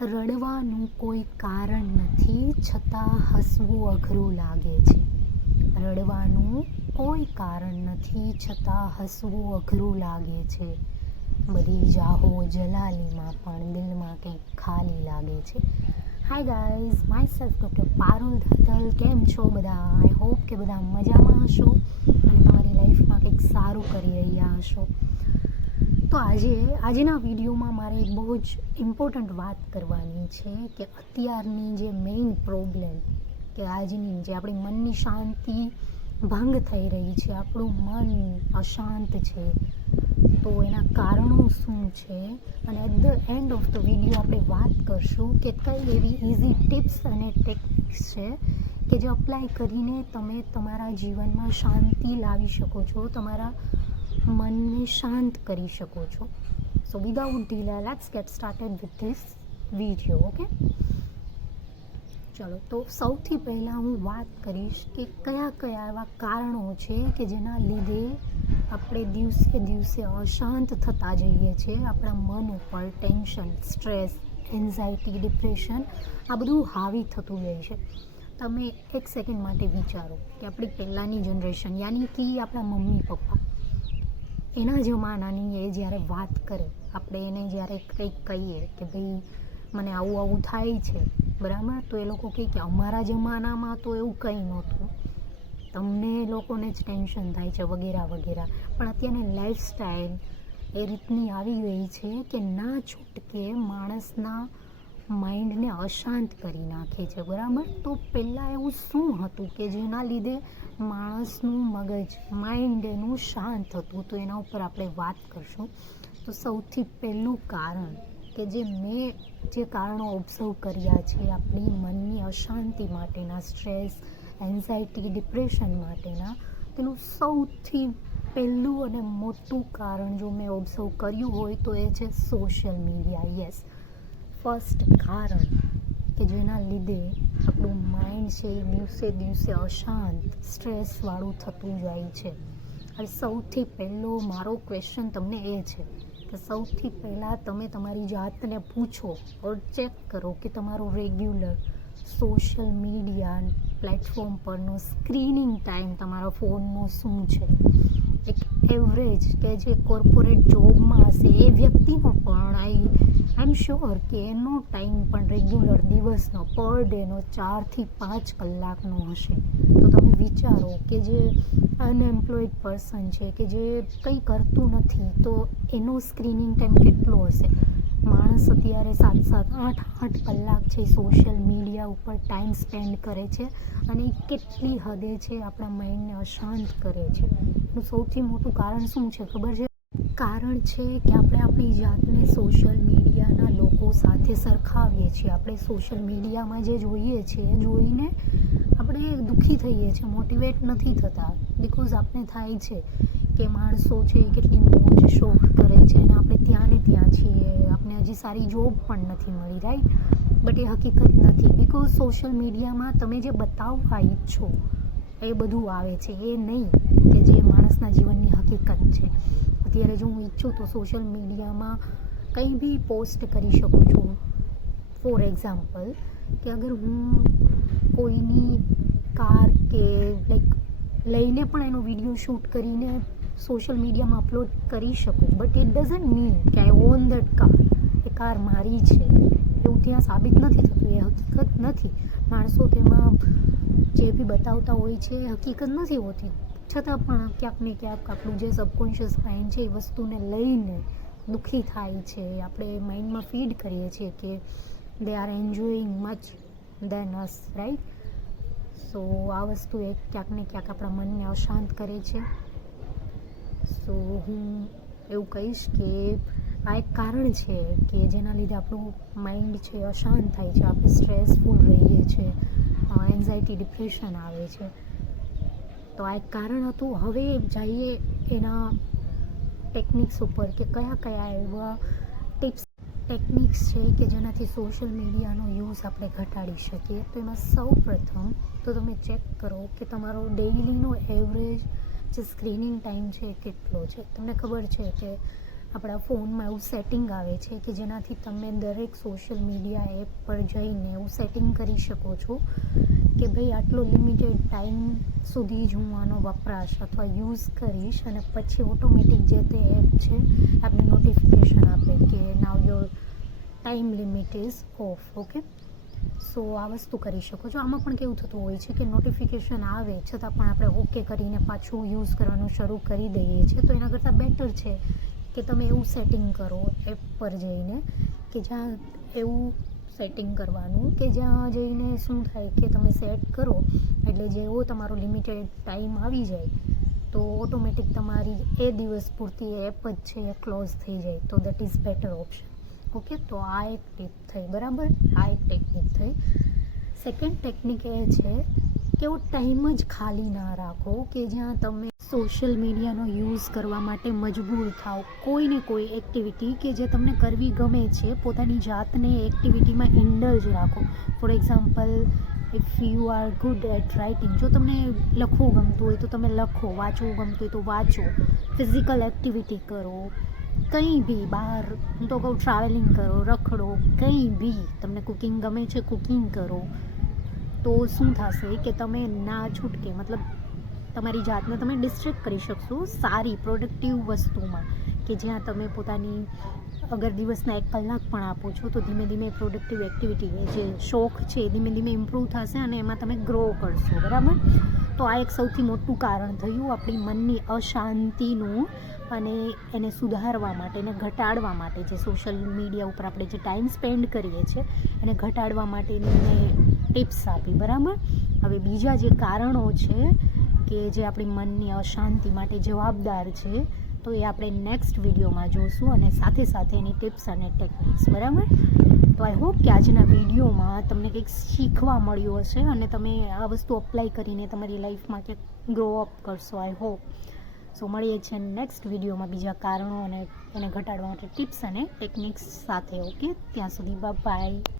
રડવાનું કોઈ કારણ નથી, છતાં હસવું અઘરું લાગે છે. રડવાનું કોઈ કારણ નથી, છતાં હસવું અઘરું લાગે છે. બધી જાહો જલાલીમાં પણ દિલમાં કંઈક ખાલી લાગે છે. Hi guys, myself doctor Parul Dhatal. કેમ છો બધા? આઈ હોપ કે બધા મજામાં હશો અને તમારી લાઈફમાં કંઈક સારું કરી રહ્યા હશો. તો આજના વિડીયોમાં મારે એક બહુ જ ઇમ્પોર્ટન્ટ વાત કરવાની છે કે અત્યારની જે મેઇન પ્રોબ્લેમ કે આજની જે આપણી મનની શાંતિ ભંગ થઈ રહી છે, આપણું મન અશાંત છે, તો એના કારણો શું છે અને at the end of the video આપણે વાત કરશું કે કઈ એવી ઇઝી ટિપ્સ અને ટેકનિક્સ છે કે જે અપ્લાય કરીને તમે તમારા જીવનમાં શાંતિ લાવી શકો છો, તમારા મનને શાંત કરી શકો છો. So without delay let's get started with this video. Okay, ચલો. તો સૌથી પહેલાં હું વાત કરીશ કે કયા એવા કારણો છે કે જેના લીધે આપણે દિવસે દિવસે અશાંત થતા જઈએ છીએ. આપણા મન ઉપર ટેન્શન, સ્ટ્રેસ, એન્ઝાયટી, ડિપ્રેશન આ બધું હાવી થતું જાય છે. તમે એક સેકન્ડ માટે વિચારો કે આપણી પહેલાંની જનરેશન, યાની કે આપણા મમ્મી પપ્પા, એના જમાનાની એ જ્યારે વાત કરે, આપણે એને જ્યારે કંઈક કહીએ કે ભાઈ મને આવું થાય છે, બરાબર, તો એ લોકો કહે કે અમારા જમાનામાં તો એવું કંઈ નહોતું, તમને લોકોને જ ટેન્શન થાય છે વગેરે વગેરે. પણ અત્યારની લાઈફસ્ટાઈલ એ રીતની આવી ગઈ છે કે ના છૂટકે માણસના માઇન્ડને અશાંત કરી નાખે છે, બરાબર. તો પહેલાં એવું શું હતું કે જેના લીધે માણસનું મગજ, માઇન્ડ એનું શાંત હતું? તો એના ઉપર આપણે વાત કરશું. તો સૌથી પહેલું કારણ કે મેં જે કારણો ઓબ્ઝર્વ કર્યા છે આપણી મનની અશાંતિ માટેના, સ્ટ્રેસ, એન્ઝાયટી, ડિપ્રેશન માટેના, તેનું સૌથી પહેલું અને મોટું કારણ જો મેં ઓબ્ઝર્વ કર્યું હોય તો એ છે સોશિયલ મીડિયા. યસ, ફર્સ્ટ કારણ કે જેના લીધે આપણું માઇન્ડ છે એ દિવસે દિવસે અશાંત, સ્ટ્રેસવાળું થતું જાય છે. અને સૌથી પહેલો મારો ક્વેશ્ચન તમને એ છે કે સૌથી પહેલાં તમે તમારી જાતને પૂછો ઓર ચેક કરો કે તમારો રેગ્યુલર સોશિયલ મીડિયા પ્લેટફોર્મ પરનો સ્ક્રીનિંગ ટાઈમ તમારા ફોનનો શું છે. એક એવરેજ કે જે કોર્પોરેટ જોબમાં હશે એ વ્યક્તિનો પણ આઈ એમ શ્યોર કે એનો ટાઈમ પણ રેગ્યુલર દિવસનો, પર ડેનો 4 થી 5 કલાકનો હશે. તો તમે વિચારો કે જે અનએમ્પ્લોયડ પર્સન છે, કે જે કંઈ કરતું નથી, તો એનો સ્ક્રીનિંગ ટાઈમ કેટલો હશે? માણસ અત્યારે 7-7, 8-8 કલાક છે સોશિયલ મીડિયા ઉપર ટાઈમ સ્પેન્ડ કરે છે અને એ કેટલી હદે છે આપણા માઇન્ડને અશાંત કરે છે. એનું સૌથી મોટું કારણ શું છે ખબર છે? કારણ છે કે આપણે આપણી જાતને સોશિયલ મીડિયાના લોકો સાથે સરખાવીએ છીએ. આપણે સોશિયલ મીડિયામાં જે જોઈએ છીએ એ જોઈને આપણે દુઃખી થઈએ છીએ, મોટિવેટ નથી થતા. બિકોઝ આપણે થાય છે કે માણસો છે કેટલી મોજ શોખ કરે છે અને આપણે ત્યાં ને ત્યાં છીએ, આપણે હજી સારી જોબ પણ નથી મળી, રાઈટ? બટ એ હકીકત નથી. બિકોઝ સોશિયલ મીડિયામાં તમે જે બતાવવા ઈચ્છો એ બધું આવે છે, એ નહીં કે જે માણસના જીવનની હકીકત છે. અત્યારે જો હું ઈચ્છું તો સોશિયલ મીડિયામાં કંઈ બી પોસ્ટ કરી શકું છું. ફોર એક્ઝામ્પલ કે અગર હું કોઈની કાર કે લઈને પણ એનો વિડીયો શૂટ કરીને સોશિયલ મીડિયામાં અપલોડ કરી શકું, બટ ઇટ ડઝન્ટ મીન કે આઈ ઓન દેટ કાર, એ કાર મારી છે એવું ત્યાં સાબિત નથી થતું. એ હકીકત નથી. માણસો તેમાં જે બી બતાવતા હોય છે એ હકીકત નથી હોતી, છતાં પણ ક્યાંક ને ક્યાંક આપણું જે સબકોન્શિયસ માઇન્ડ છે એ વસ્તુને લઈને દુઃખી થાય છે. આપણે માઇન્ડમાં ફીડ કરીએ છીએ કે they are enjoying much than us, right? So આ વસ્તુ એ ક્યાંક ને ક્યાંક આપણા મનને અશાંત કરે છે. સો હું એવું કહીશ કે આ એક કારણ છે કે જેના લીધે આપણું માઇન્ડ છે અશાંત થાય છે, આપણે સ્ટ્રેસફુલ રહીએ છીએ, એન્ઝાયટી, ડિપ્રેશન આવે છે. તો આ એક કારણ હતું. હવે જઈએ એના ટેકનિક્સ ઉપર કે કયા એવા ટેકનિક્સ છે કે જેનાથી સોશિયલ મીડિયાનો યુઝ આપણે ઘટાડી શકીએ. તો એમાં સૌ પ્રથમ તો તમે ચેક કરો કે તમારો ડેઇલીનો એવરેજ જે સ્ક્રીનિંગ ટાઈમ છે એ કેટલો છે. તમને ખબર છે કે આપણા ફોનમાં એવું સેટિંગ આવે છે કે જેનાથી તમે દરેક સોશિયલ મીડિયા એપ પર જઈને એવું સેટિંગ કરી શકો છો કે ભાઈ આટલો લિમિટેડ ટાઈમ સુધી જ હું આનો વપરાશ અથવા યુઝ કરીશ, અને પછી ઓટોમેટિક જે તે એપ છે આપણે નોટિફિકેશન આપે કે now your time limit is off. Okay, so આ વસ્તુ કરી શકો છો. આમાં પણ કેવું થતું હોય છે કે નોટિફિકેશન આવે છતાં પણ આપણે ઓકે કરીને પાછું યુઝ કરવાનું શરૂ કરી દઈએ છીએ. તો એના કરતાં બેટર છે કે તમે એવું સેટિંગ કરો એપ પર જઈને કે જ્યાં એવું સેટિંગ કરવાનું કે જ્યાં જઈને શું થાય કે તમે સેટ કરો એટલે જેવો તમારો લિમિટેડ ટાઈમ આવી જાય તો ઓટોમેટિક તમારી એ દિવસ પૂરતી એપ જ છે એ ક્લોઝ થઈ જાય. તો that is better option. Okay, તો આ એક ટીપ થઈ, બરાબર, આ એક ટેકનિક થઈ. સેકન્ડ ટેકનિક એ છે કે એવો ટાઈમ જ ખાલી ના રાખો કે જ્યાં તમે સોશિયલ મીડિયાનો યુઝ કરવા માટે મજબૂર થાઓ. કોઈને કોઈ એક્ટિવિટી કે જે તમને કરવી ગમે છે, પોતાની જાતને એક્ટિવિટીમાં ઇન્ડલ્જ રાખો. For example, if you are good at writing, જો તમને લખવું ગમતું હોય તો તમે લખો, વાંચવું ગમતું હોય તો વાંચો, ફિઝિકલ એક્ટિવિટી કરો, કંઈ બી બહાર, હું તો કહું ટ્રાવેલિંગ કરો, રખડો, કંઈ બી. તમને કુકિંગ ગમે છે, કુકિંગ કરો. તો શું થશે કે તમે ના છૂટકે, મતલબ તમારી જાતને તમે ડિસ્ટ્રેક્ટ કરી શકશો સારી પ્રોડક્ટિવ વસ્તુમાં, કે જ્યાં તમે પોતાની અગર દિવસના 1 કલાક પણ આપો છો તો ધીમે ધીમે પ્રોડક્ટિવ એક્ટિવિટી જે શોખ છે એ ધીમે ધીમે ઇમ્પ્રૂવ થશે અને એમાં તમે ગ્રો કરશો, બરાબર. તો આ એક સૌથી મોટું કારણ થયું આપણી મનની અશાંતિનું, અને એને સુધારવા માટે, એને ઘટાડવા માટે, જે સોશિયલ મીડિયા ઉપર આપણે જે ટાઈમ સ્પેન્ડ કરીએ છીએ એને ઘટાડવા માટેની મેં ટિપ્સ આપી, બરાબર. હવે બીજા જે કારણો છે કે જે આપણી મનની અશાંતિ માટે જવાબદાર છે તો એ આપણે નેક્સ્ટ વિડીયોમાં જોઈશું, અને સાથે સાથે એની ટિપ્સ અને ટેકનિક્સ, બરાબર. તો આઈ હોપ કે આજના વિડીયોમાં તમને કંઈક શીખવા મળ્યું હશે અને તમે આ વસ્તુ અપ્લાય કરીને તમારી લાઈફમાં ક્યાંક ગ્રો અપ કરશો, આઈ હોપ. સો મળીએ છીએ નેક્સ્ટ વિડીયોમાં બીજા કારણો અને એને ઘટાડવા માટે ટિપ્સ અને ટેકનિક્સ સાથે. ઓકે, ત્યાં સુધી બાય.